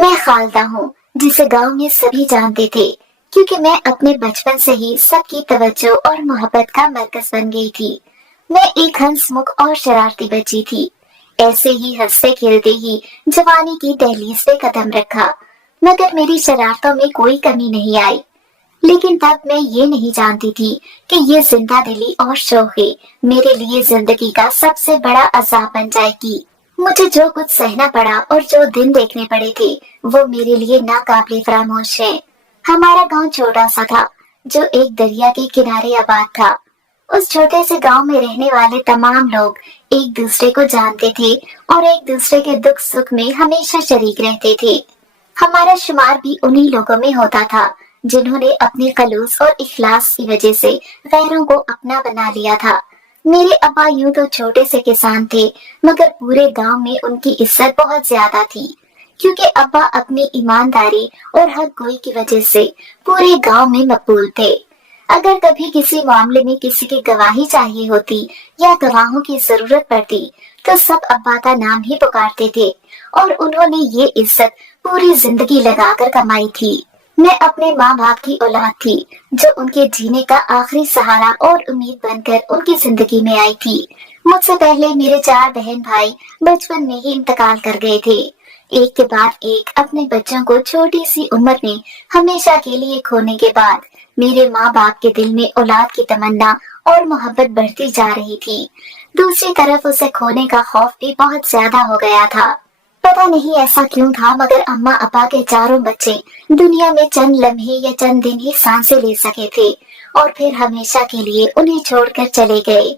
میں خالدہ ہوں، جسے گاؤں میں سبھی جانتے تھے، کیونکہ میں اپنے بچپن سے ہی سب کی توجہ اور محبت کا مرکز بن گئی تھی۔ میں ایک ہنس مکھ اور شرارتی بچی تھی۔ ایسے ہی ہنستے کھیلتے ہی جوانی کی دہلیز پہ قدم رکھا، مگر میری شرارتوں میں کوئی کمی نہیں آئی۔ لیکن تب میں یہ نہیں جانتی تھی کہ یہ زندہ دلی اور شوقیں میرے لیے زندگی کا سب سے بڑا عذاب بن جائے گی۔ مجھے جو کچھ سہنا پڑا اور جو دن دیکھنے پڑے تھے وہ میرے لیے ناقابل فراموش ہے۔ ہمارا گاؤں چھوٹا سا تھا جو ایک دریا کے کنارے آباد تھا۔ اس چھوٹے سے گاؤں میں رہنے والے تمام لوگ ایک دوسرے کو جانتے تھے اور ایک دوسرے کے دکھ سکھ میں ہمیشہ شریک رہتے تھے۔ ہمارا شمار بھی انہی لوگوں میں ہوتا تھا جنہوں نے اپنے خلوص اور اخلاص کی وجہ سے غیروں کو اپنا بنا لیا تھا۔ میرے ابا یوں تو چھوٹے سے کسان تھے، مگر پورے گاؤں میں ان کی عزت بہت زیادہ تھی، کیونکہ ابا اپنی ایمانداری اور حق گوئی کی وجہ سے پورے گاؤں میں مقبول تھے۔ اگر کبھی کسی معاملے میں کسی کی گواہی چاہیے ہوتی یا گواہوں کی ضرورت پڑتی تو سب ابا کا نام ہی پکارتے تھے، اور انہوں نے یہ عزت پوری زندگی لگا کر کمائی تھی۔ میں اپنے ماں باپ کی اولاد تھی جو ان کے جینے کا آخری سہارا اور امید بن کر ان کی زندگی میں آئی تھی۔ مجھ سے پہلے میرے 4 بہن بھائی بچپن میں ہی انتقال کر گئے تھے۔ ایک کے بعد ایک اپنے بچوں کو چھوٹی سی عمر میں ہمیشہ کے لیے کھونے کے بعد میرے ماں باپ کے دل میں اولاد کی تمنا اور محبت بڑھتی جا رہی تھی۔ دوسری طرف اسے کھونے کا خوف بھی بہت زیادہ ہو گیا تھا۔ پتا نہیں ایسا کیوں تھا، مگر اماں ابا کے چاروں بچے دنیا میں چند لمحے یا چند دن ہی سانسیں لے سکے تھے اور پھر ہمیشہ کے لیے انہیں چھوڑ کر چلے گئے۔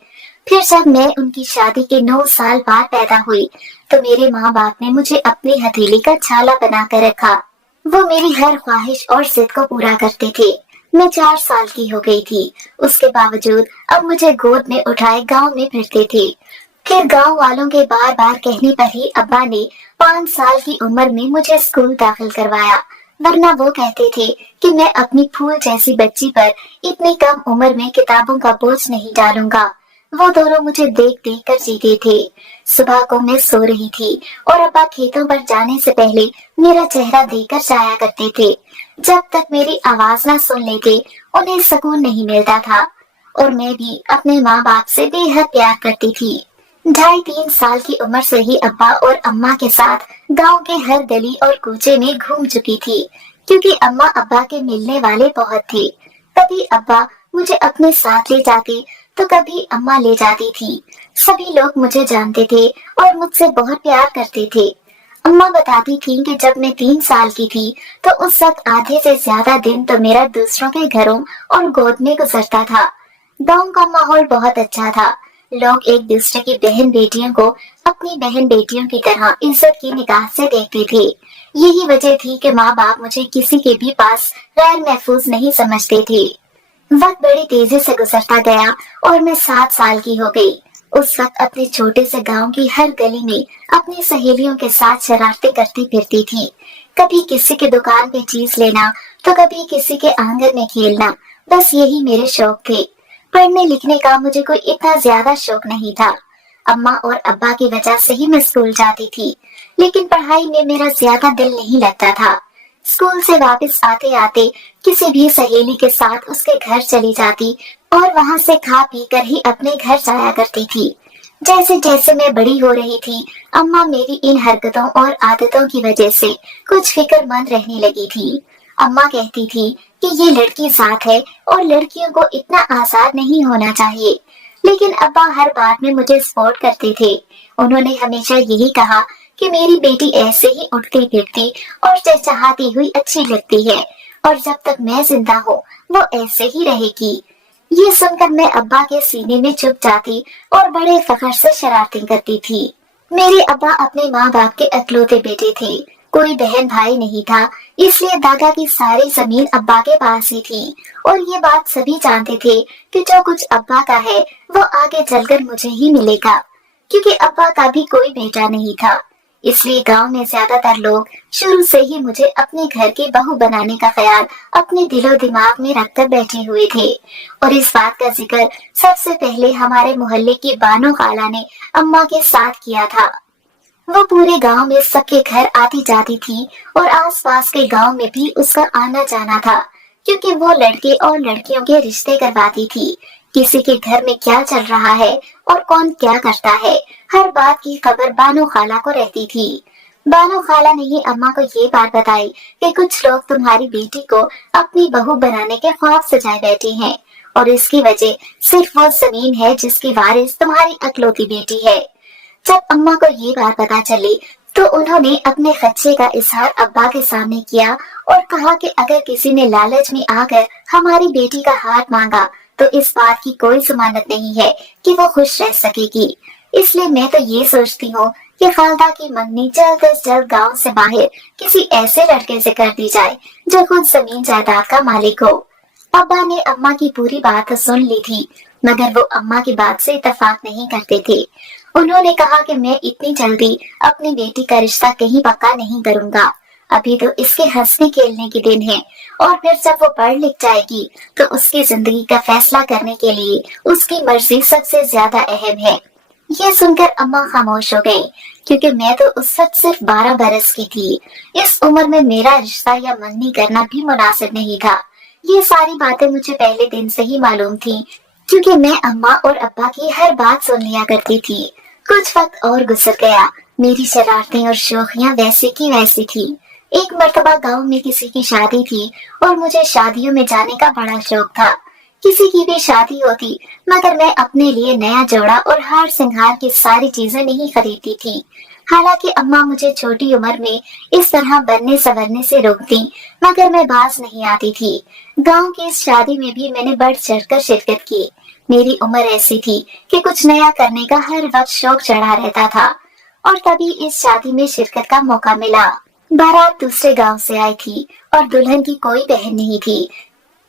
پھر جب میں ان کی شادی کے 9 سال بعد پیدا ہوئی تو میرے ماں باپ نے مجھے اپنی ہتھیلی کا چھالا بنا کر رکھا۔ وہ میری ہر خواہش اور ضد کو پورا کرتے تھے۔ میں 4 سال کی ہو گئی تھی، اس کے باوجود اب مجھے گود میں اٹھائے گاؤں میں پھرتے تھے۔ پھر گاؤں والوں کے بار بار کہنے پر ہی ابا نے 5 سال کی عمر میں مجھے اسکول داخل کروایا، ورنہ وہ کہتے تھے کہ میں اپنی پھول جیسی بچی پر اتنی کم عمر میں کتابوں کا بوجھ نہیں ڈالوں گا۔ وہ دونوں مجھے دیکھ دیکھ کر جیتے تھے۔ صبح کو میں سو رہی تھی اور ابا کھیتوں پر جانے سے پہلے میرا چہرہ دیکھ کر جایا کرتے تھے۔ جب تک میری آواز نہ سن لیتے انہیں سکون نہیں ملتا تھا، اور میں بھی اپنے ماں باپ سے بے حد پیار کرتی تھی۔ 2.5-3 سال کی عمر سے ہی ابا اور اماں کے ساتھ گاؤں کے ہر گلی اور کوچے میں گھوم چکی تھی، کیونکہ اماں ابا کے ملنے والے بہت تھے۔ کبھی ابا مجھے اپنے ساتھ لے جاتے تو کبھی اماں لے جاتی تھی۔ سبھی لوگ مجھے جانتے تھے اور مجھ سے بہت پیار کرتے تھے۔ اماں بتاتی تھیں کہ جب میں 3 سال کی تھی تو اس وقت آدھے سے زیادہ دن تو میرا دوسروں کے گھروں اور گود میں گزرتا تھا۔ گاؤں کا ماحول بہت اچھا تھا۔ لوگ ایک دوسرے کی بہن بیٹیوں کو اپنی بہن بیٹیوں کی طرح عزت کی نگاہ سے دیکھتے تھے۔ یہی وجہ تھی کہ ماں باپ مجھے کسی کے بھی پاس غیر محفوظ نہیں سمجھتے تھے۔ وقت بڑی تیزی سے گزرتا گیا اور میں 7 سال کی ہو گئی۔ اس وقت اپنے چھوٹے سے گاؤں کی ہر گلی میں اپنی سہیلیوں کے ساتھ شرارتیں کرتی پھرتی تھی۔ کبھی کسی کی دکان پہ چیز لینا تو کبھی کسی کے آنگن میں کھیلنا، بس یہی میرے شوق تھے۔ پڑھنے لکھنے کا مجھے کوئی اتنا زیادہ شوق نہیں تھا۔ اماں اور ابا کی وجہ سے ہی میں اسکول جاتی تھی، لیکن پڑھائی میں میرا زیادہ دل نہیں لگتا تھا۔ اسکول سے واپس آتے آتے کسی بھی سہیلی کے ساتھ اس کے گھر چلی جاتی اور وہاں سے کھا پی کر ہی اپنے گھر جایا کرتی تھی۔ جیسے جیسے میں بڑی ہو رہی تھی، اماں میری ان حرکتوں اور عادتوں کی وجہ سے کچھ فکر مند رہنے لگی تھی۔ اماں کہتی تھی کہ یہ لڑکی ذات ہے اور لڑکیوں کو اتنا آزاد نہیں ہونا چاہیے، لیکن ابا ہر بات میں مجھے سپورٹ کرتے تھے۔ انہوں نے ہمیشہ یہی کہا کہ میری بیٹی ایسے ہی اٹھتی پھرتی اور چہچہاتی ہوئی اچھی لگتی ہے، اور جب تک میں زندہ ہوں وہ ایسے ہی رہے گی۔ یہ سن کر میں ابا کے سینے میں چھپ جاتی اور بڑے فخر سے شرارتیں کرتی تھی۔ میرے ابا اپنے ماں باپ کے اکلوتے بیٹے تھے، کوئی بہن بھائی نہیں تھا، اس لیے دادا کی ساری زمین ابا کے پاس ہی تھی، اور یہ بات سبھی جانتے تھے کہ جو کچھ ابا کا ہے وہ آگے چل کر مجھے ہی ملے گا، کیونکہ ابا کا بھی کوئی بیٹا نہیں تھا۔ اس لیے گاؤں میں زیادہ تر لوگ شروع سے ہی مجھے اپنے گھر کی بہو بنانے کا خیال اپنے دل و دماغ میں رکھ کر بیٹھے ہوئے تھے، اور اس بات کا ذکر سب سے پہلے ہمارے محلے کی بانو خالہ نے اماں کے ساتھ کیا تھا۔ वो पूरे गांव में सबके घर आती जाती थी और आसपास के गांव में भी उसका आना जाना था, क्योंकि वो लड़के और लड़कियों के रिश्ते करवाती थी। किसी के घर में क्या चल रहा है और कौन क्या करता है, हर बात की खबर बानो खाला को रहती थी। बानो खाला ने ही अम्मा को ये बात बताई कि कुछ लोग तुम्हारी बेटी को अपनी बहू बनाने के ख्वाब सजाए बैठे हैं, और इसकी वजह सिर्फ वो जमीन है जिसकी वारिस तुम्हारी अकलौती बेटी है। जब अम्मा को ये बात पता चली तो उन्होंने अपने खदशे का इजहार अब्बा के सामने किया और कहा कि अगर किसी ने लालच में आकर हमारी बेटी का हाथ मांगा तो इस बात की कोई जमानत नहीं है कि वो खुश रह सकेगी। इसलिए मैं तो ये सोचती हूँ कि खालदा की मंगनी जल्द से जल्द गांव से बाहर किसी ऐसे लड़के से कर दी जाए जो खुद जमीन जायदाद का मालिक हो। अब्बा ने अम्मा की पूरी बात तो सुन ली थी, मगर वो अम्मा की बात से इत्तेफाक नहीं करते थे। उन्होंने कहा कि मैं इतनी जल्दी अपनी बेटी का रिश्ता कहीं पक्का नहीं करूंगा, अभी तो इसके हंसने खेलने के दिन है, और फिर जब वो पढ़ लिख जाएगी तो उसकी जिंदगी का फैसला करने के लिए उसकी मर्जी सबसे ज्यादा अहम है। ये सुनकर अम्मा खामोश हो गई, क्योंकि मैं तो उस वक्त सिर्फ 12 बरस की थी। इस उम्र में मेरा रिश्ता या मंगनी करना भी मुनासिब नहीं था। ये सारी बातें मुझे पहले दिन से ही मालूम थी, क्योंकि मैं अम्मा और अब्बा की हर बात सुन लिया करती थी। कुछ वक्त और गुजर गया, मेरी शरारतें और शौकियां वैसे की वैसी थी। एक मर्तबा गांव में किसी की शादी थी और मुझे शादियों में जाने का बड़ा शौक था। किसी की भी शादी होती, मगर मैं अपने लिए नया जोड़ा और हार सिंगार की सारी चीजें नहीं खरीदती थी। हालांकि अम्मा मुझे छोटी उम्र में इस तरह बनने संवरने से रोकती, मगर मैं बाज नहीं आती थी। गांव की इस शादी में भी मैंने बढ़ चढ़कर शिरकत की। मेरी उम्र ऐसी थी कि कुछ नया करने का हर वक्त शौक चढ़ा रहता था, और तभी इस शादी में शिरकत का मौका मिला। बारात दूसरे गांव से आई थी और दुल्हन की कोई बहन नहीं थी,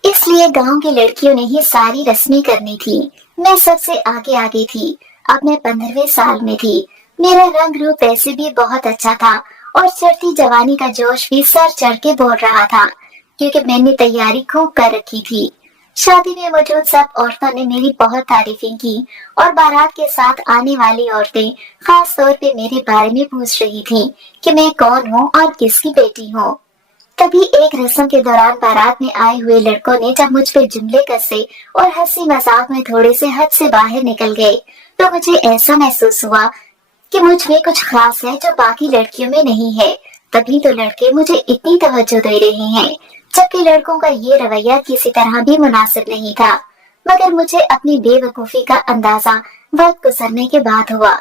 इसलिए गांव की लड़कियों ने ही सारी रस्में करनी थी। मैं सबसे आगे आगे थी। अब मैं 15वें साल में थी। मेरा रंग रूप वैसे भी बहुत अच्छा था और चढ़ती जवानी का जोश भी सर चढ़ के बोल रहा था, क्योंकि मैंने तैयारी खूब कर रखी थी। शादी में मौजूद सब औरतों ने मेरी बहुत तारीफें की, और बारात के साथ आने वाली औरतें खास तौर पे मेरे बारे में पूछ रही थीं कि मैं कौन हूँ और किसकी बेटी हूँ। तभी एक रस्म के दौरान बारात में आए हुए लड़कों ने जब मुझ पे जुमले कसे और हंसी मजाक में थोड़े से हद से बाहर निकल गए, तो मुझे ऐसा महसूस हुआ कि मुझ में कुछ खास है जो बाकी लड़कियों में नहीं है। तभी तो लड़के मुझे इतनी तवज्जो दे रहे हैं, जबकि लड़कों का ये रवैया किसी तरह भी मुनासिब नहीं था। मगर मुझे अपनी बेवकूफी का अंदाजा वक्त गुजरने के बाद हुआ।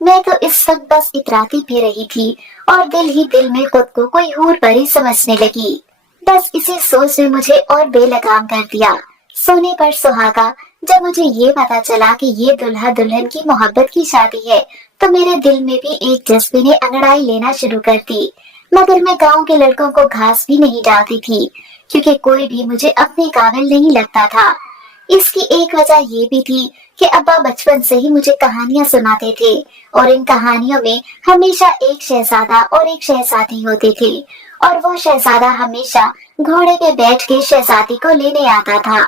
मैं तो इस वक्त बस इतराती भी रही थी और दिल ही दिल में खुद को कोई हूर परी समझने लगी। बस इसी सोच ने मुझे और बेलगाम कर दिया। सोने पर सुहागा। जब मुझे ये पता चला कि ये दुल्हा दुल्हन की मोहब्बत की शादी है, तो मेरे दिल में भी एक जज्बे ने अंगड़ाई लेना शुरू कर दी। मगर मैं गांव के लड़कों को घास भी नहीं डालती थी, क्योंकि कोई भी मुझे अपने काबिल नहीं लगता था। इसकी एक वजह ये भी थी कि अब्बा बचपन से ही मुझे कहानियां सुनाते थे, और इन कहानियों में हमेशा एक शहजादा और एक शहजादी होते थे, और वो शहजादा हमेशा घोड़े पे बैठ के शहजादी को लेने आता था।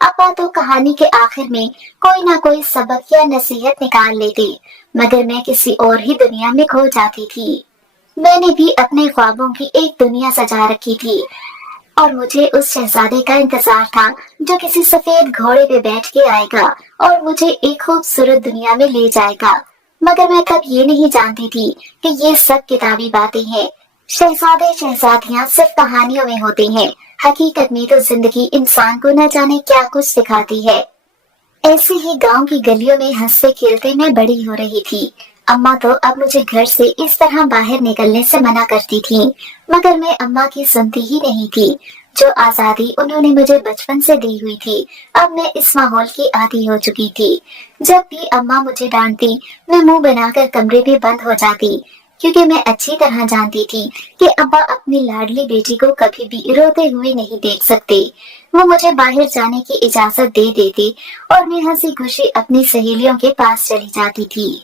अब्बा तो कहानी के आखिर में कोई ना कोई सबक या नसीहत निकाल लेते, मगर मैं किसी और ही दुनिया में खो जाती थी। मैंने भी अपने ख्वाबों की एक दुनिया सजा रखी थी, और मुझे उस शहजादे का इंतजार था जो किसी सफेद घोड़े पे बैठ के आएगा और मुझे एक खूबसूरत दुनिया में ले जाएगा। मगर मैं तब ये नहीं जानती थी कि ये सब किताबी बातें हैं। शहजादे शहजादियां सिर्फ कहानियों में होते हैं, हकीकत में तो जिंदगी इंसान को न जाने क्या कुछ सिखाती है। ऐसे ही गांव की गलियों में हंसते खेलते मैं बड़ी हो रही थी। अम्मा तो अब मुझे घर से इस तरह बाहर निकलने से मना करती थी, मगर मैं अम्मा की सुनती ही नहीं थी। जो आजादी उन्होंने मुझे बचपन से दी हुई थी, अब मैं इस माहौल की आदी हो चुकी थी। जब भी अम्मा मुझे डांटती, मैं मुंह बनाकर कमरे में बंद हो जाती, क्योंकि मैं अच्छी तरह जानती थी कि अब्बा अपनी लाडली बेटी को कभी भी रोते हुए नहीं देख सकते। वो मुझे बाहर जाने की इजाजत दे देते और मैं हंसी खुशी अपनी सहेलियों के पास चली जाती थी।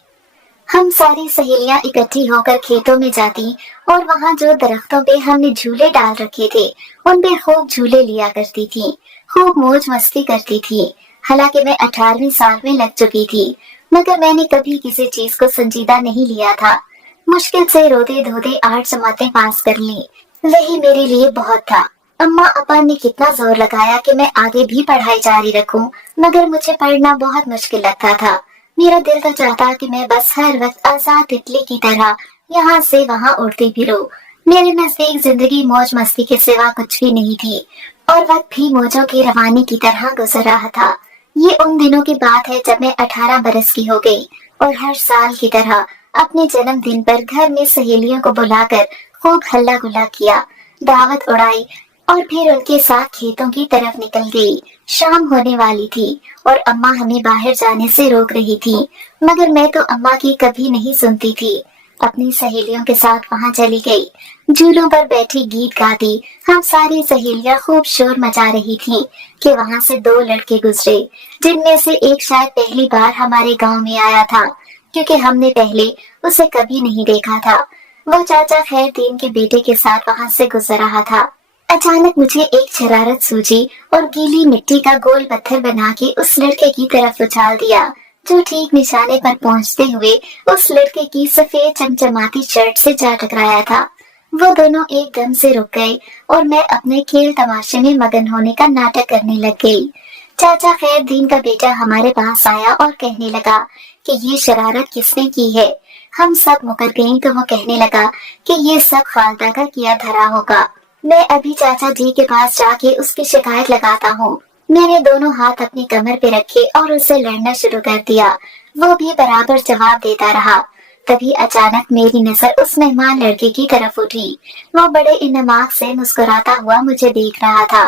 हम सारी सहेलियां इकट्ठी होकर खेतों में जाती और वहाँ जो दरख्तों पे हमने झूले डाल रखे थे उन पे खूब झूले लिया करती थी, खूब मौज मस्ती करती थी। हालांकि मैं 18वीं साल में लग चुकी थी, मगर मैंने कभी किसी चीज को संजीदा नहीं लिया था। मुश्किल से रोते धोते 8 जमातें पास कर ली। वही मेरे लिए बहुत था। अम्मा अब्बा ने कितना जोर लगाया कि मैं आगे भी पढ़ाई जारी रखूं, मगर मुझे पढ़ना बहुत मुश्किल लगता था। मेरा दिल तो चाहता कि मैं बस हर वक्त आजाद तितली की तरह यहाँ से वहाँ उड़ती फिरूं। मेरे नजदीक जिंदगी मौज मस्ती के सिवा कुछ भी नहीं थी, और वक्त भी मौजों की रवानी की तरह गुजर रहा था। ये उन दिनों की बात है जब मैं 18 बरस की हो गई और हर साल की तरह अपने जन्मदिन पर घर में सहेलियों को बुलाकर खूब हल्ला गुल्ला किया, दावत उड़ाई और फिर उनके साथ खेतों की तरफ निकल गई। शाम होने वाली थी और अम्मा हमें बाहर जाने से रोक रही थी, मगर मैं तो अम्मा की कभी नहीं सुनती थी। अपनी सहेलियों के साथ वहां चली गई। झूलों पर बैठी गीत गाती हम सारी सहेलियां खूब शोर मचा रही थीं कि वहां से 2 लड़के गुजरे, जिनमें से एक शायद पहली बार हमारे गांव में आया था, क्योंकि हमने पहले उसे कभी नहीं देखा था। वो चाचा खैरदीन के बेटे के साथ वहां से गुजर रहा था। अचानक मुझे एक शरारत सूझी और गीली मिट्टी का गोल पत्थर बना के उस लड़के की तरफ उछाल दिया, जो ठीक निशाने पर पहुंचते हुए उस लड़के की सफेद चमचमाती शर्ट से जा टकराया था। वो दोनों एकदम से रुक गए और मैं अपने खेल तमाशे में मगन होने का नाटक करने लग गई। चाचा खैरदीन का बेटा हमारे पास आया और कहने लगा कि ये शरारत किसने की है। हम सब मुकर गईं तो वो कहने लगा कि ये सब खालदा का किया धरा होगा। मैं अभी चाचा जी के पास जाके उसकी शिकायत लगाता हूँ। मैंने दोनों हाथ अपनी कमर पे रखे और उससे लड़ना शुरू कर दिया। वो भी बराबर जवाब देता रहा। तभी अचानक मेरी नजर उस मेहमान लड़के की तरफ उठी। वो बड़े इन्माक से मुस्कुराता हुआ मुझे देख रहा था।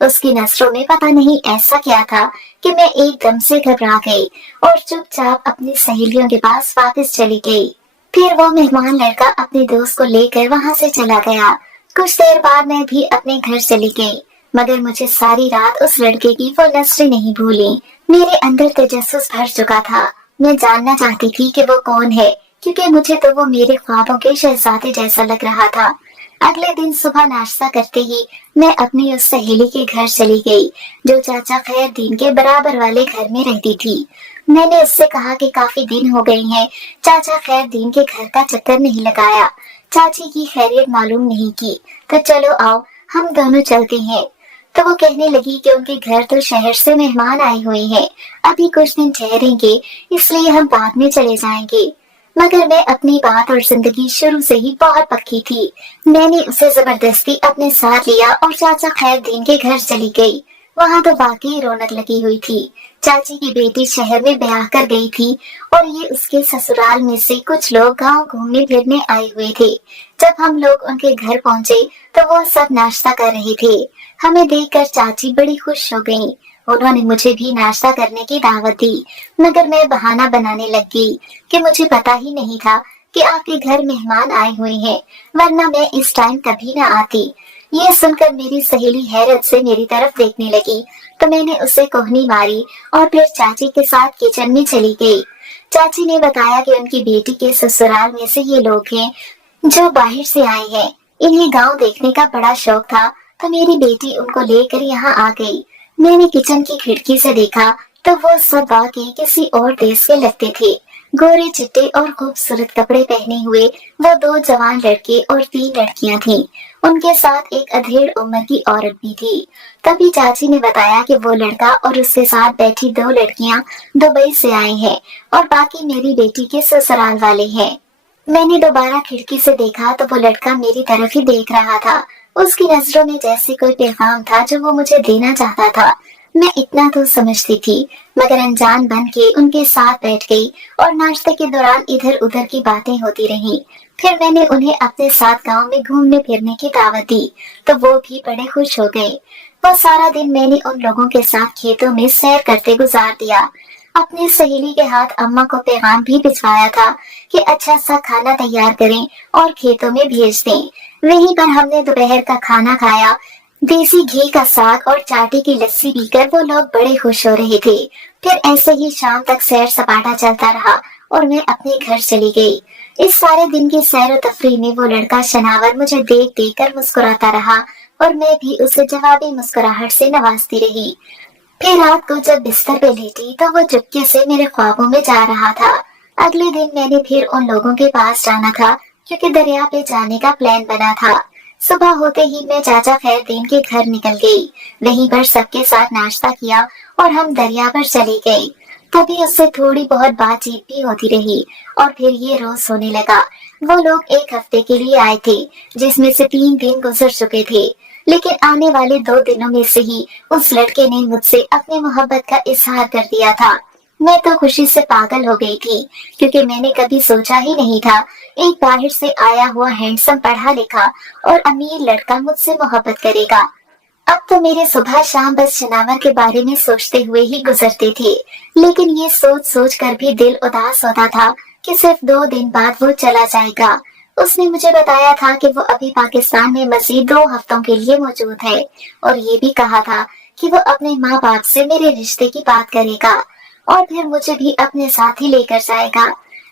उसकी नजरों में पता नहीं ऐसा क्या था कि मैं एकदम से घबरा गई और चुपचाप अपनी सहेलियों के पास वापस चली गई। फिर वो मेहमान लड़का अपने दोस्त को लेकर वहां से चला गया। कुछ देर बाद मैं भी अपने घर चली गई, मगर मुझे सारी रात उस लड़के की वो नजरें नहीं भूली। मेरे अंदर तजस्सुस भर चुका था। मैं जानना चाहती थी कि वो कौन है, क्योंकि मुझे तो वो मेरे ख्वाबों के शहजादे जैसा लग रहा था। अगले दिन सुबह नाश्ता करते ही मैं अपनी उस सहेली के घर चली गई, जो चाचा खैरदीन के बराबर वाले घर में रहती थी। मैंने उससे कहा कि काफी दिन हो गए हैं चाचा खैरदीन के घर का चक्कर नहीं लगाया, चाची की खैरियत मालूम नहीं की, तो चलो आओ हम दोनों चलते हैं। तो वो कहने लगी कि उनके घर तो शहर से मेहमान आए हुए हैं, अभी कुछ दिन ठहरेंगे, इसलिए हम बाद में चले जाएंगे। मगर मैं अपनी बात और जिंदगी शुरू से ही बहुत पक्की थी। मैंने उसे जबरदस्ती अपने साथ लिया और चाचा खैरदीन के घर चली गई। वहां तो वाकई रौनक लगी हुई थी। चाची की बेटी शहर में ब्याह कर गई थी और ये उसके ससुराल में से कुछ लोग गांव घूमने फिरने आए हुए थे। जब हम लोग उनके घर पहुंचे तो वो सब नाश्ता कर रहे थे। हमें देखकर चाची बड़ी खुश हो गईं। उन्होंने मुझे भी नाश्ता करने की दावत दी, मगर मैं बहाना बनाने लग गई कि मुझे पता ही नहीं था कि आपके घर मेहमान आए हुए हैं, वरना मैं इस टाइम कभी न आती। ये सुनकर मेरी सहेली हैरत से मेरी तरफ देखने लगी, तो मैंने उसे कोहनी मारी और फिर चाची के साथ किचन में चली गई। चाची ने बताया कि उनकी बेटी के ससुराल में से ये लोग हैं जो बाहर से आए हैं। इन्हें गांव देखने का बड़ा शौक था, तो मेरी बेटी उनको लेकर यहाँ आ गई। मैंने किचन की खिड़की से देखा तो वो सब वाकई किसी और देश के लगते थे। गोरे चिट्टे और खूबसूरत कपड़े पहने हुए वो 2 जवान लड़के और 3 लड़कियां थीं। उनके साथ एक अधेड़ उम्र की औरत भी थी। तभी चाची ने बताया कि वो लड़का और उसके साथ बैठी 2 लड़कियां दुबई से आए हैं और बाकी मेरी बेटी के ससुराल वाले हैं। मैंने दोबारा खिड़की से देखा तो वो लड़का मेरी तरफ ही देख रहा था। उसकी नजरों में जैसे कोई पैगाम था जो वो मुझे देना चाहता था। मैं इतना तो समझती थी, मगर अनजान बन के उनके साथ बैठ गई और नाश्ते के दौरान इधर उधर की बातें होती रहीं। फिर मैंने उन्हें अपने साथ गांव में घूमने फिरने की दावत दी, तो वो भी बड़े खुश हो गए। वो सारा दिन मैंने उन लोगों के साथ खेतों में सैर करते गुजार दिया। अपनी सहेली के हाथ अम्मा को पैगाम भी भिजवाया था कि अच्छा सा खाना तैयार करें और खेतों में भेज दें। वहीं पर हमने दोपहर का खाना खाया। देसी घी का साग और चाटी की लस्सी पीकर वो लोग बड़े खुश हो रहे थे। फिर ऐसे ही शाम तक सैर सपाटा चलता रहा और मैं अपने घर चली गई। इस सारे दिन की सैर तफरीह में वो लड़का शनावर मुझे देख देख कर मुस्कुराता रहा और मैं भी उसे जवाबी मुस्कुराहट से नवाजती रही। फिर रात को जब बिस्तर पे लेटी तो वो चुपके से मेरे ख्वाबों में जा रहा था। अगले दिन मैंने फिर उन लोगों के पास जाना था क्योंकि दरिया पे जाने का प्लान बना था। सुबह होते ही मैं चाचा खैरदीन के घर निकल गई। वहीं पर सबके साथ नाश्ता किया और हम दरिया पर चली गई। तभी उससे थोड़ी बहुत बातचीत भी होती रही और फिर ये रोज होने लगा। वो लोग एक हफ्ते के लिए आए थे, जिसमें से 3 दिन गुजर चुके थे, लेकिन आने वाले 2 दिनों में से ही उस लड़के ने मुझसे अपनी मोहब्बत का इजहार कर दिया था। मैं तो खुशी से पागल हो गई थी क्योंकि मैंने कभी सोचा ही नहीं था एक बाहर से आया हुआ हैंडसम पढ़ा लिखा और अमीर लड़का मुझसे मोहब्बत करेगा। अब तो मेरे सुबह शाम बस शनावर के बारे में सोचते हुए ही गुजरते थे, लेकिन ये सोच सोच कर भी दिल उदास होता था कि सिर्फ 2 दिन बाद वो चला जाएगा। उसने मुझे बताया था कि वो अभी पाकिस्तान में मजीद 2 हफ्तों के लिए मौजूद है और ये भी कहा था कि वो अपने माँ बाप से मेरे रिश्ते की बात करेगा और फिर मुझे भी अपने साथ ही लेकर जाएगा।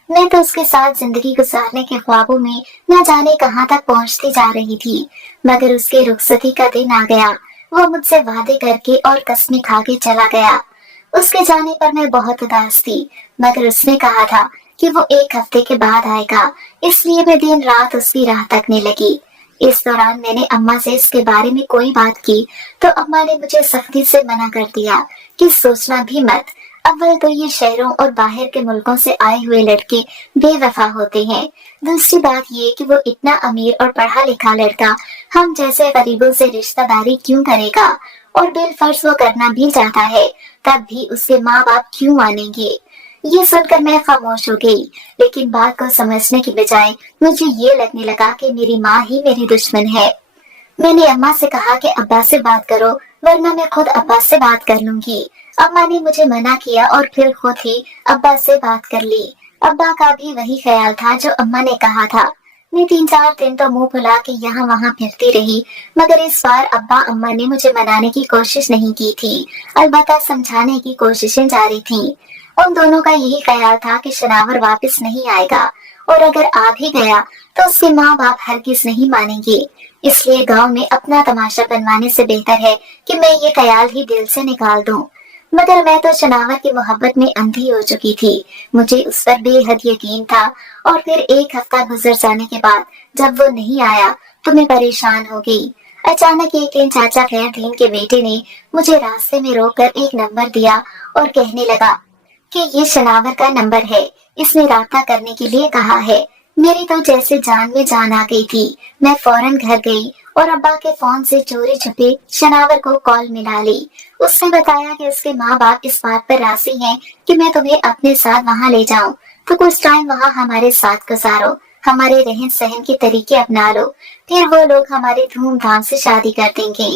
मैं तो उसके साथ जिंदगी गुजारने के ख्वाबों में न जाने कहां तक पहुंचती जा रही थी, मगर उसके रुखसती का दिन आ गया। वो मुझसे वादे करके और कस्में खा के चला गया। उसके जाने पर मैं बहुत उदास थी, मगर उसने कहा था कि वो 1 हफ्ते के बाद आएगा, इसलिए मैं दिन रात उसकी राह तकने लगी। इस दौरान मैंने अम्मा से इसके बारे में कोई बात की तो अम्मा ने मुझे सख्ती से मना कर दिया कि सोचना भी मत। अव्वल तो ये शहरों और बाहर के मुल्कों से आए हुए लड़के बेवफा होते हैं। दूसरी बात ये कि वो इतना अमीर और पढ़ा लिखा लड़का हम जैसे गरीबों से रिश्तेदारी क्यों करेगा, और बिलफर्ज वो करना भी चाहता है, तब भी उसके माँ बाप क्यों मानेंगे। ये सुनकर मैं खामोश हो गई, लेकिन बात को समझने की बजाय मुझे ये लगने लगा कि मेरी माँ ही मेरी दुश्मन है। मैंने अम्मा से कहा कि अब्बा से बात करो, वरना मैं खुद अब्बा से बात कर लूंगी। अम्मा ने मुझे मना किया और फिर खुद ही अब्बा से बात कर ली। अब्बा का भी वही ख्याल था जो अम्मा ने कहा था। मैं 3-4 दिन तो मुंह फुला के यहाँ वहाँ फिरती रही, मगर इस बार अब्बा अम्मा ने मुझे मनाने की कोशिश नहीं की थी, अलबत्ता समझाने की कोशिशें जारी थीं। उन दोनों का यही ख्याल था कि शनावर वापस नहीं आएगा, और अगर आ भी गया तो उसके माँ बाप हरगिज नहीं मानेंगे। इसलिए गांव में अपना तमाशा बनवाने से बेहतर है कि मैं ये ख्याल ही दिल से निकाल दूं। मगर मैं तो शनावर की मोहब्बत में अंधी हो चुकी थी। मुझे उस पर बेहद यकीन था, और फिर 1 हफ्ता गुजर जाने के बाद जब वो नहीं आया तो मैं परेशान हो गई। अचानक एक दिन चाचा खैरदीन के बेटे ने मुझे रास्ते में रोककर एक नंबर दिया और कहने लगा कि ये शनावर का नंबर है, इसने राब्ता करने के लिए कहा है। मेरी तो जैसे जान में जान आ गई थी। मैं फौरन घर गई और अब्बा के फोन से चोरी छुपे शनावर को कॉल मिला ली। उसने बताया कि उसके माँ बाप इस बात पर राजी हैं कि मैं तुम्हें अपने साथ वहाँ ले जाऊं, तो कुछ टाइम वहाँ हमारे साथ गुजारो, हमारे रहन सहन के तरीके अपना लो, फिर वो लोग हमारी धूमधाम से शादी कर देंगे।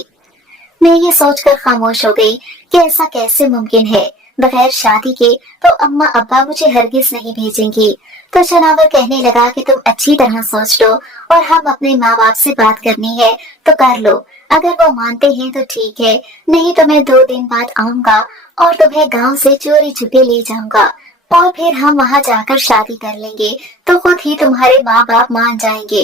मैं ये सोचकर खामोश हो गई कि ऐसा कैसे मुमकिन है। बगैर शादी के तो अम्मा अब्बा मुझे हरगिज नहीं भेजेंगी। तो शनावर कहने लगा कि तुम अच्छी तरह सोच लो और हम अपने माँ बाप से बात करनी है तो कर लो। अगर वो मानते हैं तो ठीक है, नहीं तो मैं 2 दिन बाद आऊंगा और तुम्हें गांव से चोरी छुपे ले जाऊंगा, और फिर हम वहाँ जाकर शादी कर लेंगे तो खुद ही तुम्हारे माँ बाप मान जाएंगे।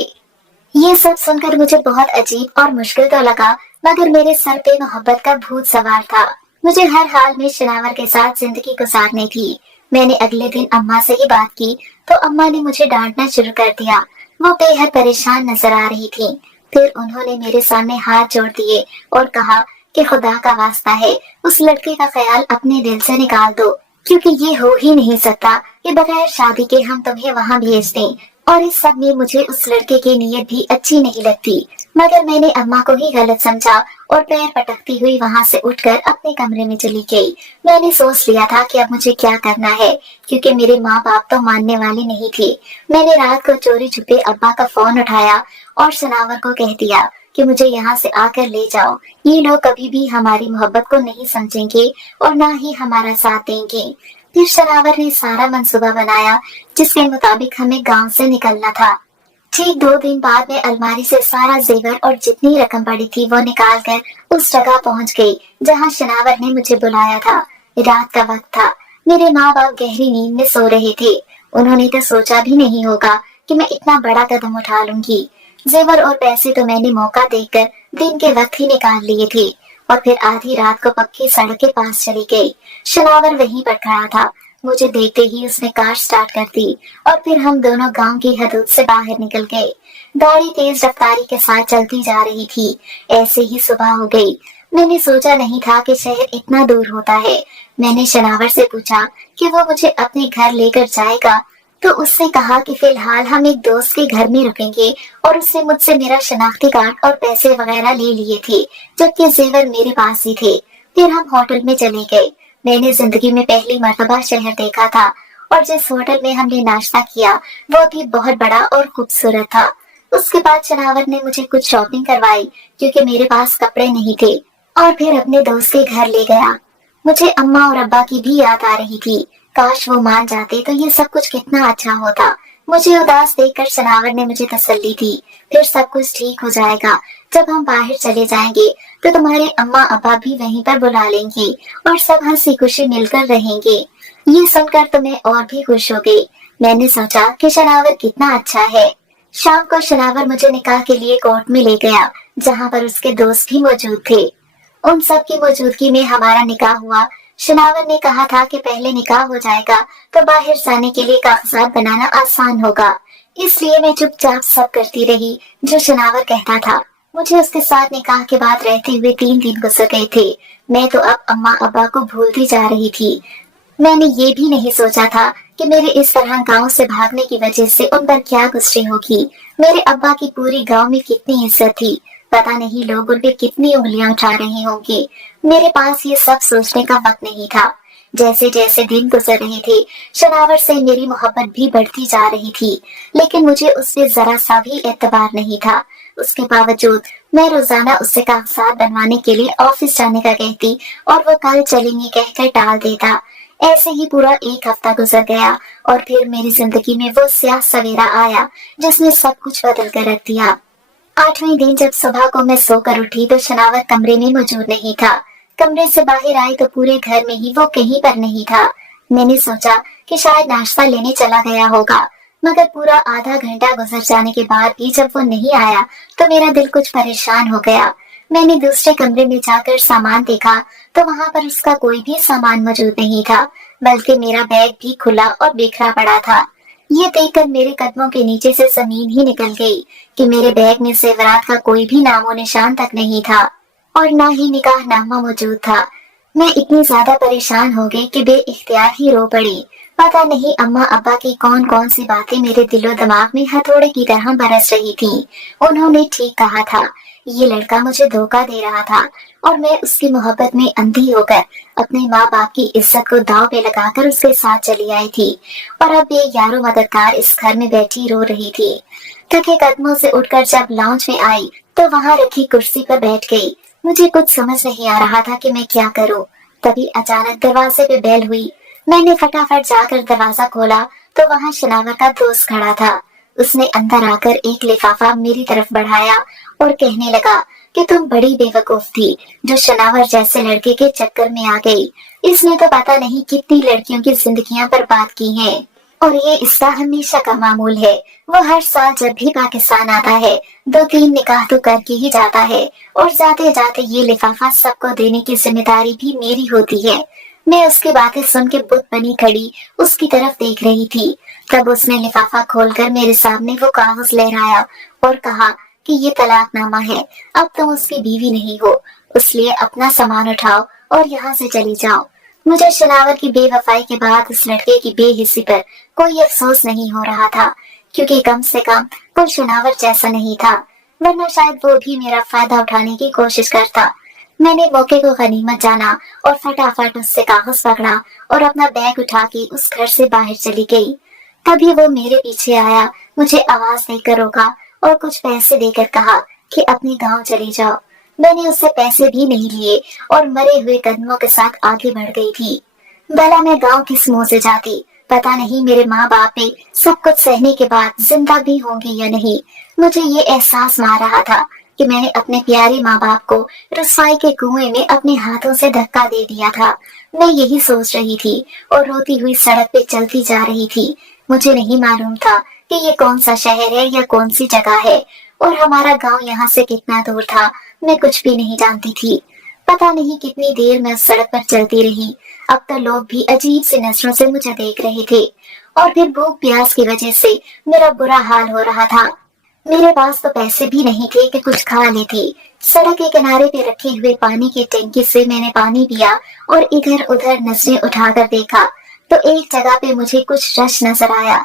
ये सब सुनकर मुझे बहुत अजीब और मुश्किल तो लगा, मगर मेरे सर पे मोहब्बत का भूत सवार था। मुझे हर हाल में शनावर के साथ जिंदगी गुजारनी थी। मैंने अगले दिन अम्मा से ही बात की तो अम्मा ने मुझे डांटना शुरू कर दिया। वो बेहद परेशान नजर आ रही थी। फिर उन्होंने मेरे सामने हाथ जोड़ दिए और कहा कि खुदा का वास्ता है, उस लड़के का ख्याल अपने दिल से निकाल दो, क्योंकि ये हो ही नहीं सकता कि बगैर शादी के हम तुम्हें वहाँ भेज दें। और इस सब में मुझे उस लड़के की नीयत भी अच्छी नहीं लगती, मगर मैंने अम्मा को ही गलत समझा और पैर पटकती हुई वहाँ से उठकर अपने कमरे में चली गई। मैंने सोच लिया था कि अब मुझे क्या करना है, क्योंकि मेरे माँ बाप तो मानने वाले नहीं थे। मैंने रात को चोरी छुपे अब्बा का फोन उठाया और शनावर को कह दिया कि मुझे यहाँ से आकर ले जाओ। ये लोग कभी भी हमारी मोहब्बत को नहीं समझेंगे और ना ही हमारा साथ देंगे। फिर शनावर ने सारा मंसूबा बनाया जिसके मुताबिक हमें गांव से निकलना था। ठीक 2 दिन बाद मैं अलमारी से सारा जेवर और जितनी रकम पड़ी थी वो निकाल कर उस जगह पहुंच गई जहां शनावर ने मुझे बुलाया था। रात का वक्त था। मेरे माँ बाप गहरी नींद में सो रहे थे। उन्होंने तो सोचा भी नहीं होगा कि मैं इतना बड़ा कदम उठा लूंगी। जेवर और पैसे तो मैंने मौका देखकर दिन के वक्त ही निकाल लिए थे और फिर आधी रात को पक्की सड़क के पास चली गई। शनावर वहीं पर खड़ा था। मुझे देखते ही उसने कार स्टार्ट कर दी और फिर हम दोनों गांव की हदूद से बाहर निकल गए। गाड़ी तेज रफ्तारी के साथ चलती जा रही थी। ऐसे ही सुबह हो गई। मैंने सोचा नहीं था कि शहर इतना दूर होता है। मैंने शनावर से पूछा कि वो मुझे अपने घर लेकर जाएगा, तो उसने कहा कि फिलहाल हम एक दोस्त के घर में रुकेंगे और उसने मुझसे मेरा शनाख्ती कार्ड और पैसे वगैरह ले लिए थे, जबकि जेवर मेरे पास ही थे। फिर हम होटल में चले गए। मैंने जिंदगी में पहली मर्तबा शहर देखा था और जिस होटल में हमने नाश्ता किया वो भी बहुत बड़ा और खूबसूरत था। उसके बाद शनावर ने मुझे कुछ शॉपिंग करवाई क्योंकि मेरे पास कपड़े नहीं थे, और फिर अपने दोस्त के घर ले गया। मुझे अम्मा और अब्बा की भी याद आ रही थी। काश वो मान जाते तो ये सब कुछ कितना अच्छा होता। मुझे उदास देखकर शनावर ने मुझे तसल्ली दी, फिर सब कुछ ठीक हो जाएगा। जब हम बाहर चले जाएंगे तो तुम्हारे अम्मा अब्बा भी वहीं पर बुला लेंगे और सब हंसी खुशी मिलकर रहेंगे। ये सुनकर तो मैं और भी खुश हो गई। मैंने सोचा कि शनावर कितना अच्छा है। शाम को शनावर मुझे निकाह के लिए कोर्ट में ले गया, जहाँ पर उसके दोस्त भी मौजूद थे। उन सब की मौजूदगी में हमारा निकाह हुआ। शनावर ने कहा था कि पहले निकाह हो जाएगा तो बाहर जाने के लिए कागजात बनाना आसान होगा, इसलिए मैं चुपचाप सब करती रही जो शनावर कहता था। मुझे उसके साथ निकाह के बाद रहते हुए 3 दिन गुजर गए थे। मैं तो अब अम्मा अब्बा को भूलती जा रही थी। मैंने ये भी नहीं सोचा था कि मेरे इस तरह गांव से भागने की वजह से उन पर क्या गुस्से होगी। मेरे अब्बा की पूरी गांव में कितनी इज्जत थी, पता नहीं लोग उन पे कितनी उंगलियां उठा रहे होंगे। मेरे पास ये सब सोचने का वक्त नहीं था। जैसे जैसे दिन गुजर रहे थे, शनावर से मेरी मोहब्बत भी बढ़ती जा रही थी, लेकिन मुझे उससे जरा सा भी एतबार नहीं था। उसके बावजूद मैं रोजाना उससे कागजात बनवाने के लिए ऑफिस जाने का कहती और वो कल चलेंगे कहकर टाल देता। ऐसे ही पूरा 1 हफ्ता गुजर गया और फिर मेरी जिंदगी में वो स्याह सवेरा आया जिसने सब कुछ बदल कर रख दिया। 8वें दिन जब सुबह को मैं सोकर उठी तो शनावर कमरे में मौजूद नहीं था। कमरे से बाहर आई तो पूरे घर में ही वो कहीं पर नहीं था। मैंने सोचा कि शायद नाश्ता लेने चला गया होगा, मगर पूरा आधा घंटा गुजर जाने के बाद भी जब वो नहीं आया तो मेरा दिल कुछ परेशान हो गया। मैंने दूसरे कमरे में जाकर सामान देखा तो वहाँ पर उसका कोई भी सामान मौजूद नहीं था, बल्कि मेरा बैग भी खुला और बिखरा पड़ा था। ये देखकर मेरे कदमों के नीचे से जमीन ही निकल गई कि मेरे बैग में जेवरात का कोई भी नामो निशान तक नहीं था और ना ही निकाहनामा मौजूद था। मैं इतनी ज्यादा परेशान हो गई कि बेइख्तियार ही रो पड़ी। पता नहीं अम्मा अब्बा की कौन कौन सी बातें मेरे दिलो दिमाग में हथौड़े की तरह बरस रही थी। उन्होंने ठीक कहा था, ये लड़का मुझे धोखा दे रहा था और मैं उसकी मोहब्बत में अंधी होकर अपने माँ बाप की इज्जत को दांव पे लगाकर उसके साथ चली आई थी। और अब ये यारो मददगार इस घर में बैठी रो रही थी। थके कदमों से उठकर जब लॉन्च में आई तो वहाँ रखी कुर्सी पर बैठ गई। मुझे कुछ समझ नहीं आ रहा था कि मैं क्या करूं। तभी अचानक दरवाजे पे बेल हुई। मैंने फटाफट जाकर दरवाजा खोला तो वहाँ शनावर का दोस्त खड़ा था। उसने अंदर आकर एक लिफाफा मेरी तरफ बढ़ाया और कहने लगा कि तुम बड़ी बेवकूफ थी जो शनावर जैसे लड़के के चक्कर में आ गई। इसने तो पता नहीं कितनी लड़कियों की जिंदगियां बर्बाद की हैं और ये इसका हमेशा का मामूल है। वो हर साल जब भी पाकिस्तान आता है 2-3 निकाह तो करके ही जाता है और जाते जाते ये लिफाफा सबको देने की जिम्मेदारी भी मेरी होती है। मैं उसकी बातें सुन के बुत बनी खड़ी उसकी तरफ देख रही थी। तब उसने लिफाफा खोलकर मेरे सामने वो कागज लहराया और कहा कि ये तलाकनामा है, अब तुम उसकी बीवी नहीं हो, इसलिए अपना सामान उठाओ और यहाँ से चली जाओ। मुझे शनावर की बेवफाई के बाद उस लड़के की बेहिस्सी पर कोई अफसोस नहीं हो रहा था, क्योंकि कम से कम वो शनावर जैसा नहीं था, वरना शायद वो भी मेरा फायदा उठाने की कोशिश करता। मैंने मौके को गनीमत जाना और फटाफट उससे कागज पकड़ा और अपना बैग उठा के उस घर से बाहर चली गई। तभी वो मेरे पीछे आया, मुझे आवाज देकर रोका और कुछ पैसे देकर कहा कि अपने गांव चली जाओ। मैंने उससे पैसे भी नहीं लिए और मरे हुए कदमों के साथ आगे बढ़ गई थी। भला मैं गांव किस मुंह से जाती, पता नहीं मेरे माँ बाप पे सब कुछ सहने के बाद जिंदा भी होंगे या नहीं। मुझे ये एहसास मार रहा था कि मैंने अपने प्यारे माँ बाप को रसवाई के कुएं में अपने हाथों से धक्का दे दिया था। मैं यही सोच रही थी और रोती हुई सड़क पे चलती जा रही थी। मुझे नहीं मालूम था कि ये कौन सा शहर है या कौन सी जगह है और हमारा गांव यहाँ से कितना दूर था, मैं कुछ भी नहीं जानती थी। पता नहीं कितनी देर मैं उस सड़क पर चलती रही। अब तो लोग भी अजीब सी नजरों से मुझे देख रहे थे और फिर भूख प्यास की वजह से मेरा बुरा हाल हो रहा था। मेरे पास तो पैसे भी नहीं थे कि कुछ खा लेते। सड़क के किनारे पे रखे हुए पानी की टंकी से मैंने पानी पिया और इधर उधर नजरें उठाकर देखा तो एक जगह पे मुझे कुछ रश नजर आया।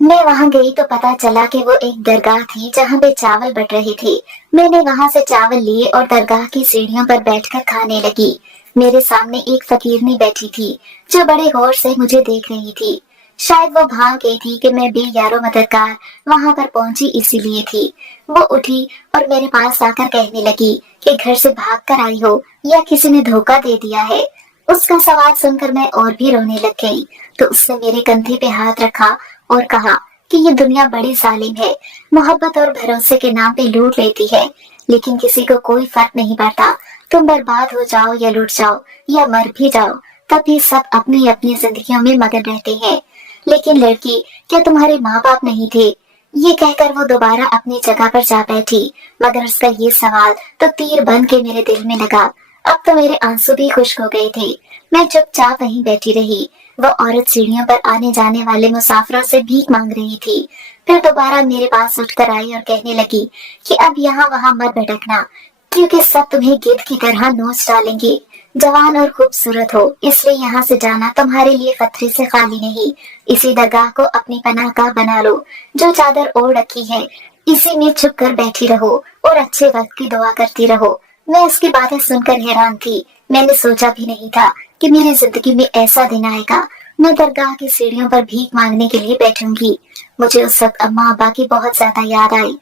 मैं वहां गई तो पता चला कि वो एक दरगाह थी जहां पे चावल बट रहे थे। मैंने वहां से चावल लिए और दरगाह की सीढ़ियों पर बैठकर खाने लगी। मेरे सामने एक फकीरनी बैठी थी जो बड़े गौर से मुझे देख रही थी। शायद वो भाग गई थी कि मैं बेयारो मददगार वहां पर पहुंची इसीलिए थी। वो उठी और मेरे पास आकर कहने लगी कि घर से भाग कर आई हो या किसी ने धोखा दे दिया है। उसका सवाल सुनकर मैं और भी रोने लग गई तो उसने मेरे कंधे पे हाथ रखा और कहा कि ये दुनिया बड़ी जालिम है, मोहब्बत और भरोसे के नाम पे लूट लेती है, लेकिन किसी को कोई फर्क नहीं पड़ता। तुम बर्बाद हो जाओ या लूट जाओ या मर भी जाओ, तब भी सब अपनी अपनी जिंदगियों में मगन रहते हैं। लेकिन लड़की, क्या तुम्हारे माँ बाप नहीं थे? ये कहकर वो दोबारा अपनी जगह पर जा बैठी, मगर उसका ये सवाल तो तीर बन के मेरे दिल में लगा। अब तो मेरे आंसू भी खुश्क हो गए थे। मैं चुपचाप वहीं बैठी रही। वो औरत सीढ़ियों पर आने जाने वाले मुसाफिरों से भीख मांग रही थी। फिर दोबारा मेरे पास उठकर आई और कहने लगी कि अब यहाँ वहाँ मत भटकना, क्योंकि सब तुम्हें गिद्ध की तरह नोच डालेंगे। जवान और खूबसूरत हो, इसलिए यहाँ से जाना तुम्हारे लिए खतरे से खाली नहीं। इसी दरगाह को अपनी पनाह गाह बना लो। जो चादर ओढ़ रखी है, इसी में छुप कर बैठी रहो और अच्छे वक्त की दुआ करती रहो। मैं उसकी बातें सुनकर हैरान थी। मैंने सोचा भी नहीं था कि मेरी जिंदगी में ऐसा दिन आएगा। मैं दरगाह की सीढ़ियों पर भीख मांगने के लिए बैठूंगी। मुझे उस वक्त अम्मा अब्बा की बहुत ज्यादा याद आई।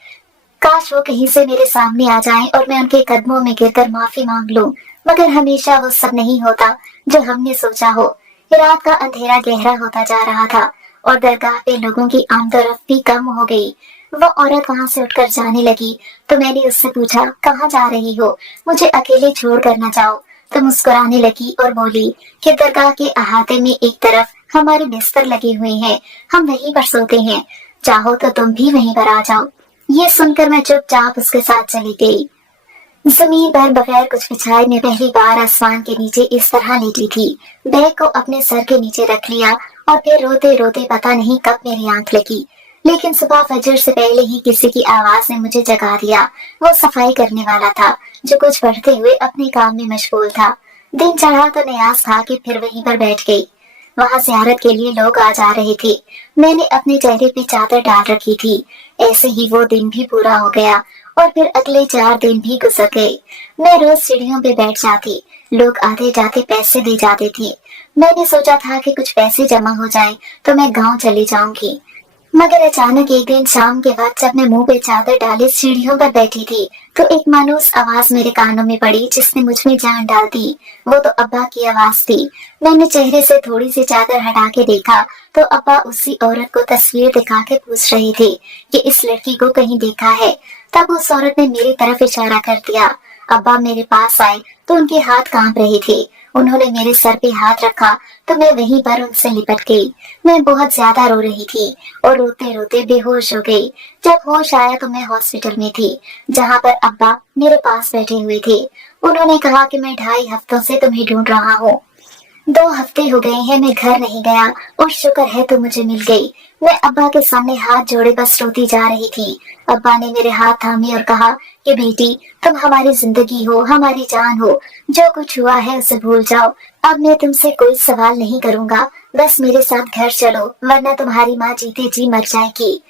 काश वो कहीं से मेरे सामने आ जाएं और मैं उनके कदमों में गिरकर माफी मांग लूं, मगर हमेशा वो सब नहीं होता जो हमने सोचा हो। रात का अंधेरा गहरा होता जा रहा था और दरगाह पे लोगों की आमदोरफ्त भी कम हो गई। वो औरत वहां से उठकर जाने लगी तो मैंने उससे पूछा, कहाँ जा रही हो? मुझे अकेले छोड़ कर न जाओ। तो मुस्कुराने लगी और बोली कि दरगाह के अहाते में एक तरफ हमारे बिस्तर लगे हुए हैं, हम वहीं पर सोते हैं, चाहो तो तुम भी वहीं पर आ जाओ। ये सुनकर मैं चुपचाप उसके साथ चली गई। जमीन पर बगैर कुछ बिछाए मैं पहली बार आसमान के नीचे इस तरह लेटी थी। बैग को अपने सर के नीचे रख लिया और फिर रोते रोते पता नहीं कब मेरी आंख लगी, लेकिन सुबह फजर से पहले ही किसी की आवाज ने मुझे जगा दिया। वो सफाई करने वाला था जो कुछ पढ़ते हुए अपने काम में मशगूल था। दिन चढ़ा तो न्याज था कि फिर वहीं पर बैठ गई। वहां ज़ियारत के लिए लोग आ जा रहे थे। मैंने अपने चेहरे पे चादर डाल रखी थी। ऐसे ही वो दिन भी पूरा हो गया और फिर अगले 4 दिन भी गुजर गए। मैं रोज सीढ़ियों पे बैठ जाती, लोग आते जाते पैसे दे जाते थे। मैंने सोचा था कि कुछ पैसे जमा हो जाएं तो मैं गांव चली जाऊंगी, मगर अचानक एक दिन शाम के वक्त जब मैं मुंह पे चादर डाले सीढ़ियों पर बैठी थी तो एक मानूस आवाज मेरे कानों में पड़ी जिसने मुझ में जान डाल दी। वो तो अब्बा की आवाज थी। मैंने चेहरे से थोड़ी सी चादर हटा के देखा तो अब्बा उसी औरत को तस्वीर दिखा के पूछ रहे थे कि इस लड़की को कहीं देखा है। तब उस औरत ने मेरी तरफ इशारा कर दिया। अब्बा मेरे पास आए तो उनके हाथ कांप रहे थे। उन्होंने मेरे सर पे हाथ रखा तो मैं वहीं पर उनसे लिपट गई। मैं बहुत ज्यादा रो रही थी और रोते रोते बेहोश हो गई। जब होश आया तो मैं हॉस्पिटल में थी, जहाँ पर अब्बा मेरे पास बैठे हुए थे। उन्होंने कहा कि मैं 2.5 हफ्तों से तुम्हें ढूंढ रहा हूँ। 2 हफ्ते हो गए हैं मैं घर नहीं गया और शुक्र है तो मुझे मिल गई। मैं अब्बा के सामने हाथ जोड़े बस रोती जा रही थी। अब्बा ने मेरे हाथ थामे और कहा कि बेटी, तुम हमारी जिंदगी हो, हमारी जान हो। जो कुछ हुआ है उसे भूल जाओ। अब मैं तुमसे कोई सवाल नहीं करूंगा, बस मेरे साथ घर चलो, वरना तुम्हारी माँ जीते जी मर जाएगी।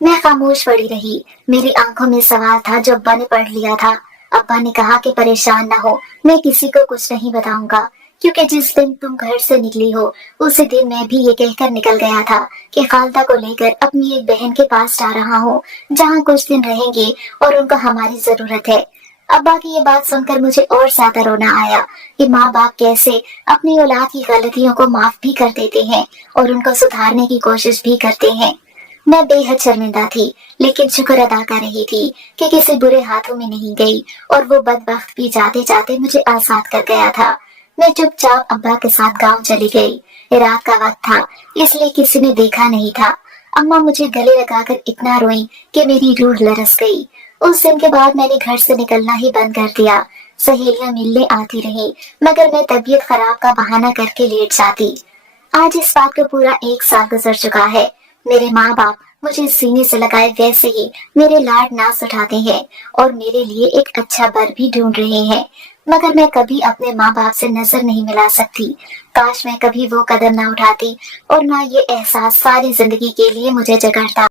मैं खामोश पड़ी रही। मेरी आंखों में सवाल था जो अब्बा ने पढ़ लिया था। अब्बा ने कहा कि परेशान न हो, मैं किसी को कुछ नहीं बताऊंगा, क्योंकि जिस दिन तुम घर से निकली हो उसी दिन मैं भी ये कहकर निकल गया था कि खालदा को लेकर अपनी एक बहन के पास जा रहा हूँ, जहाँ कुछ दिन रहेंगे और उनको हमारी जरूरत है। अब्बा की ये बात सुनकर मुझे और ज्यादा रोना आया कि माँ बाप कैसे अपनी औलाद की गलतियों को माफ भी कर देते हैं और उनको सुधारने की कोशिश भी करते हैं। मैं बेहद शर्मिंदा थी, लेकिन शुक्र अदा कर रही थी कि किसी बुरे हाथों में नहीं गई और वो बदबख्त भी जाते जाते मुझे आजाद कर गया था। मैं चुपचाप अब्बा के साथ गांव चली गई। रात का वक्त था, इसलिए किसी ने देखा नहीं था। अम्मा मुझे गले लगाकर इतना रोई कि मेरी रूह लरस गई। उस दिन के बाद मैंने घर से निकलना ही बंद कर दिया। सहेलियां मिलने आती रही, मगर मैं तबीयत खराब का बहाना करके लेट जाती। आज इस बात को पूरा 1 साल गुजर चुका है। मेरे माँ बाप मुझे सीने से लगाए वैसे ही मेरे लाड नास उठाते हैं और मेरे लिए एक अच्छा बर भी ढूंढ रहे हैं, मगर मैं कभी अपने माँ बाप से नजर नहीं मिला सकती। काश मैं कभी वो कदम ना उठाती और ना ये एहसास सारी जिंदगी के लिए मुझे जगाता।